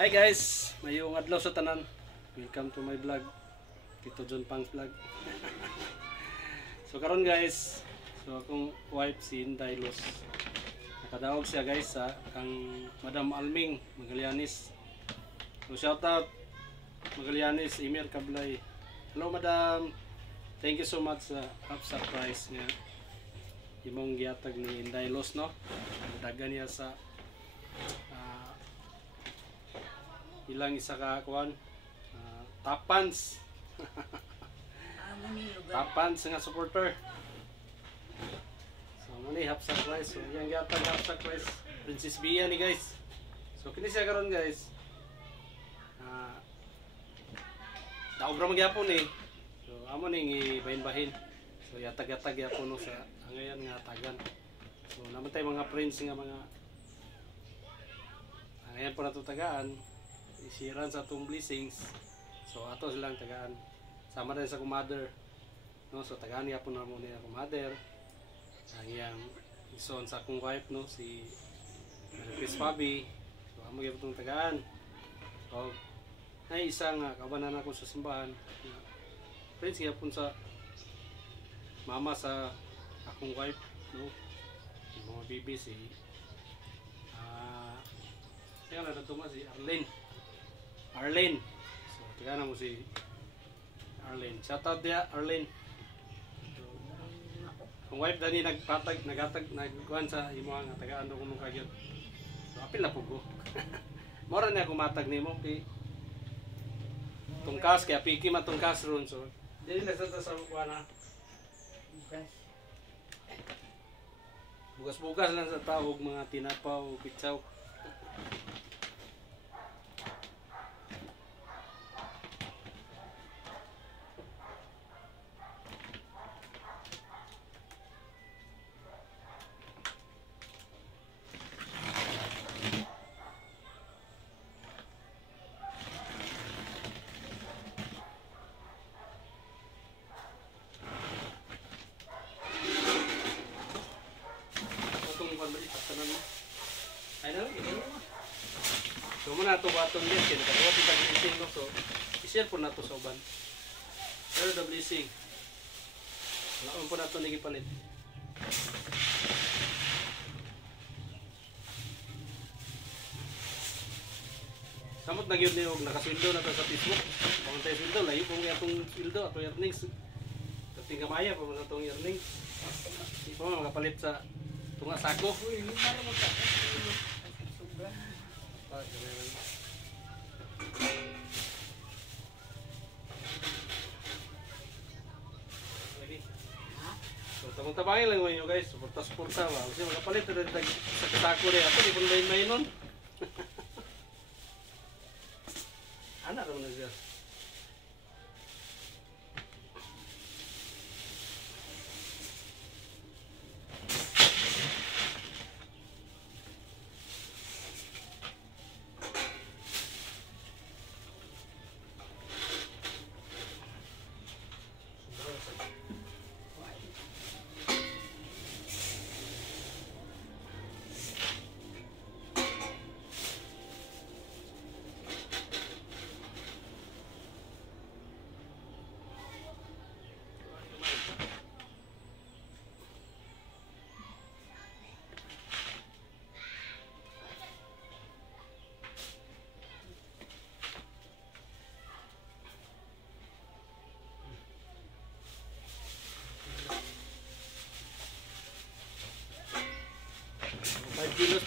Hi guys, mayong adlaw sa tanan. Welcome to my vlog. Tito John Pang's vlog. So karon guys, so akong wife si Inday Los. Nakadaog siya guys sa kang Madam Alming Magalianis. So shout out Magalianis, Emir Kablay. Hello Madam. Thank you so much sa surprise nga imong gihatag ni Inday Los, no. Dagan niya sa ilang isa ka kuan tapans tapans nga supporter. So mali half surprise. So yang gihatag half surprise Princess Bia ni guys. So kini siya karon guys. Daog ra magyapon ni. So amo ning ibahin-bahin. So yatag-yatag yapon no sa ngayon nga tagan. So naman tay mga friends nga mga ngayon pa nato tagaan. Isiran sa atong blessings. So ato silang tagaan. Sama rin sa kumader. No, so tagaan niya po na muna yung kumader. Ang iyang ison sa akong wife, no, si Chris Fabi. So amo gyud tong tagaan. So ay isa nga kabanan ako sa simbahan. Friends gyapon sa mama sa akong wife, no. Yung mga bibi si kaya na natuma si Arlene. So, tignan mo si Arlene. Shout out dia, Arlene. So, kung wife dani nagkuhan sa imo nga tagaan do kuno kagyud. So, apil na pugo. Mora na kumatag nimo pi tungkas kaya piki matungkas ron. So, dili na sa kuana. Bugas-bugas lang sa tawog mga tinapaw, pitsaw. So muna ito baton din, kaya nakagawa ito blessing, no? So i-share po na ito sa uban. Share the blessing. Wala po na ito nagipalit. Samot na yun yung nakaswildo na ito sa Facebook. Kung tayo swildo, layo kung itong swildo at earnings. Kating kamaya pa mo sa itong earnings. Hindi pa mo makapalit sa tunga sako. So tabang-tabangin lang mo guys, suporta-suporta ba. Kasi makapalit na sa kasako rin. Ako di pong main-main nun. Anak naman na siya.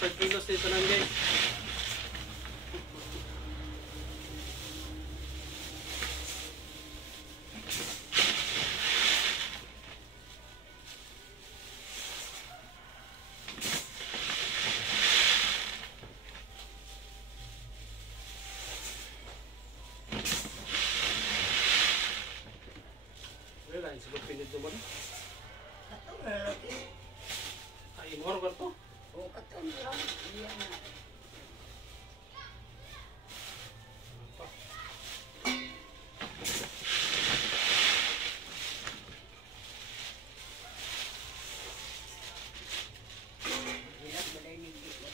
Five kilos dito lang guys. Wala, isipag pinit naman. Ay, moro ka to? Oh, katong lang. Iyan na. Hirap ba dahil hindi ko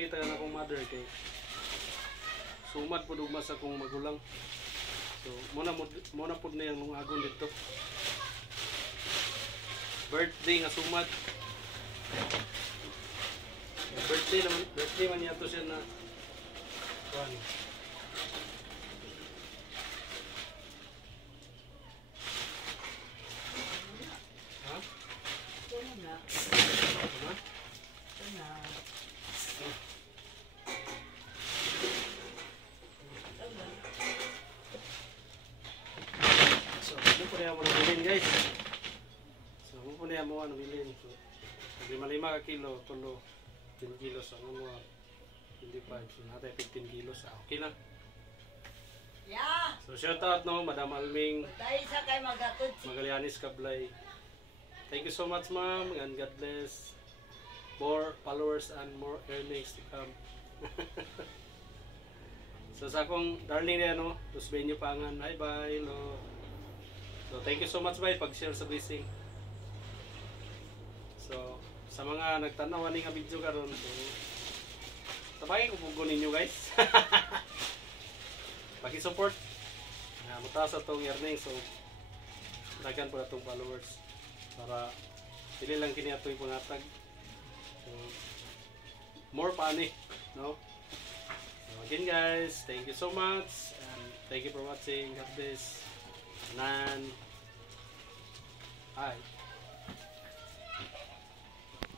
ni taga akong mother kay sumad po dugma sa akong magulang. So muna po na yung agon dito. Birthday nga sumad. Birthday man yato siya na kuan. Ha? Ito na. Ha? Ito na. So, ano po niya mo nabilin guys? So, ano po niya mo nabilin? So, 5 ka kilo, tulo, 10 kilos, ano mo, 25, so natin 15 kilos, okay lang. Yeah! So, shout out no, Madam Alming, Tayo sa kay magatod. Magallanes Kablay. Thank you so much ma'am, and God bless. More followers and more earnings to come. So, sa akong darling na no, Lusbenyo Pangan, hi bye, hello. So, thank you so much bye, pag-share sa blessing. So, sa mga nagtanaw ani nga video karon, so sabay ko bugo ninyo guys. Paki-support. Mutaas sa tong earning, so daghan po na tong followers para dili lang kini atoy pangatag. So more pani, no? So again guys, thank you so much and thank you for watching. God bless. Nan. Hi.